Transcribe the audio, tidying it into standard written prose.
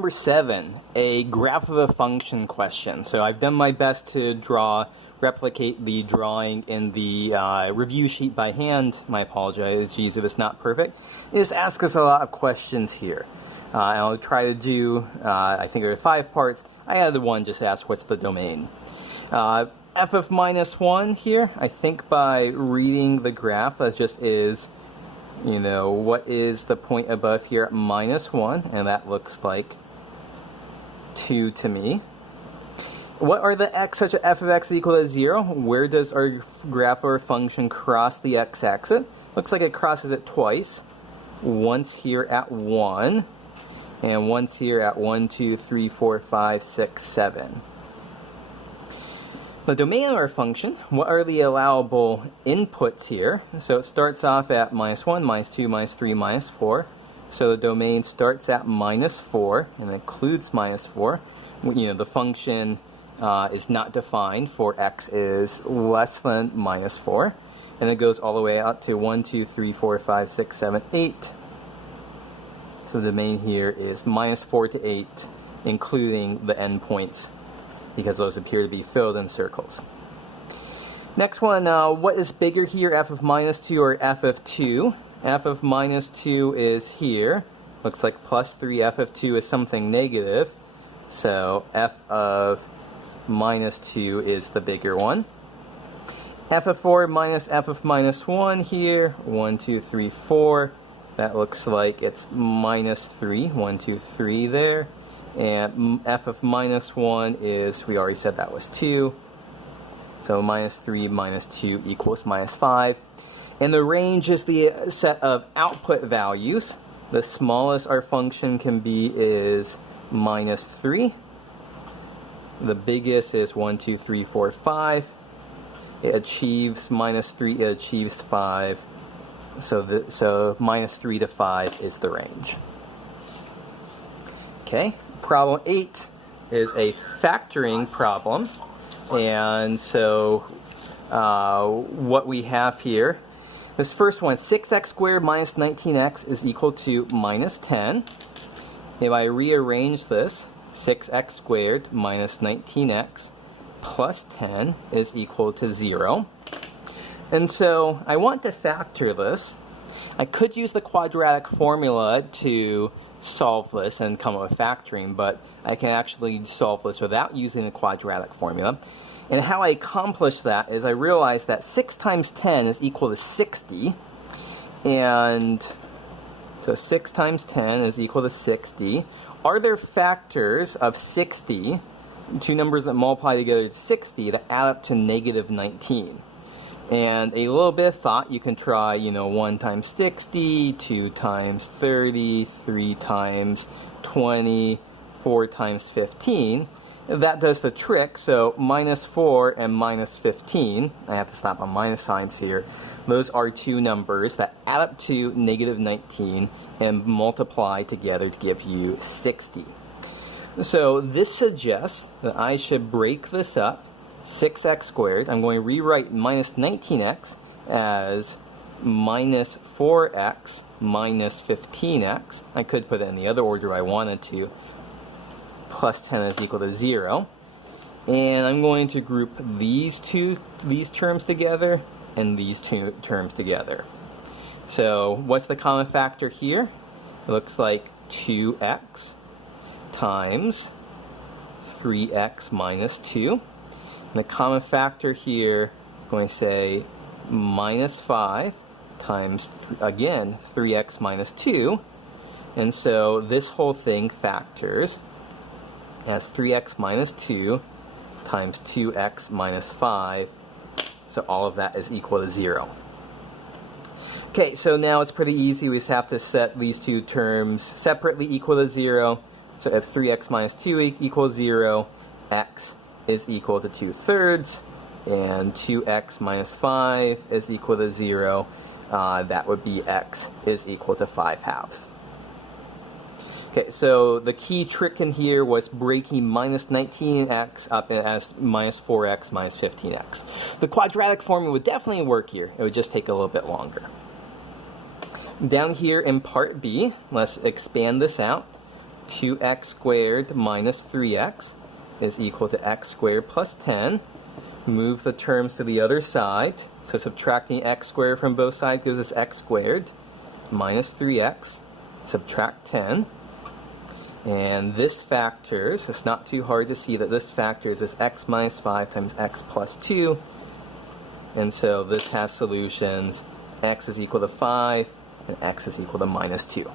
Number 7, a graph of a function question. So I've done my best to replicate the drawing in the review sheet by hand. I apologize, geez, if it's not perfect. It just asks us a lot of questions here. And I'll try to do, I think there are 5 parts. I added one just to ask what's the domain. F of minus 1 here, I think by reading the graph, that just is, you know, what is the point above here at minus 1, and that looks like 2 to me. What are the x such that f of x is equal to 0? Where does our graph or function cross the x-axis? Looks like it crosses it twice. Once here at 1, and once here at 1, 2, 3, 4, 5, 6, 7. The domain of our function, what are the allowable inputs here? So it starts off at minus 1, minus 2, minus 3, minus 4. So the domain starts at minus 4 and includes minus 4. You know, the function is not defined for x is less than minus 4. And it goes all the way out to 1, 2, 3, 4, 5, 6, 7, 8. So the domain here is minus 4 to 8, including the endpoints, because those appear to be filled in circles. Next one, what is bigger here, f of minus 2 or f of 2? F of minus 2 is here. Looks like plus 3. F of 2 is something negative. So f of minus 2 is the bigger one. F of 4 minus f of minus 1 here. 1, 2, 3, 4. That looks like it's minus 3. 1, 2, 3 there. And f of minus 1 is, we already said that was 2. So minus 3 minus 2 equals minus 5. And the range is the set of output values. The smallest our function can be is minus 3. The biggest is 1, 2, 3, 4, 5. It achieves minus 3, it achieves 5. So minus 3 to 5 is the range. Okay. Problem 8 is a factoring problem, and so what we have here, this first one, 6x squared minus 19x is equal to minus 10. If I rearrange this, 6x squared minus 19x plus 10 is equal to 0. And so I want to factor this. I could use the quadratic formula to solve this and come up with factoring, but I can actually solve this without using the quadratic formula. And how I accomplish that is I realize that 6 times 10 is equal to 60. And so 6 times 10 is equal to 60. Are there factors of 60, two numbers that multiply together to 60, that add up to negative 19? And a little bit of thought, you can try, 1 times 60, 2 times 30, 3 times 20, 4 times 15. That does the trick. So minus 4 and minus 15, I have to stop on minus signs here. Those are two numbers that add up to negative 19 and multiply together to give you 60. So this suggests that I should break this up. 6x squared, I'm going to rewrite minus 19x as minus 4x minus 15x. I could put it in the other order if I wanted to. Plus 10 is equal to 0. And I'm going to group these terms together and these two terms together. So what's the common factor here? It looks like 2x times 3x minus 2. And the common factor here, I'm going to say minus 5 times, again, 3x minus 2. And so this whole thing factors as 3x minus 2 times 2x minus 5. So all of that is equal to 0. Okay, so now it's pretty easy. We just have to set these two terms separately equal to 0. So if 3x minus 2 equals 0, x is equal to 2/3, and 2x minus 5 is equal to 0. That would be x is equal to 5/2. Okay, so the key trick in here was breaking minus 19x up as minus 4x minus 15x. The quadratic formula would definitely work here. It would just take a little bit longer. Down here in part B, let's expand this out. 2x squared minus 3x is equal to x squared plus 10. Move the terms to the other side. So subtracting x squared from both sides gives us x squared minus 3x. Subtract 10. And this factors, it's not too hard to see that this factors is x minus 5 times x plus 2. And so this has solutions. X is equal to 5 and x is equal to minus 2.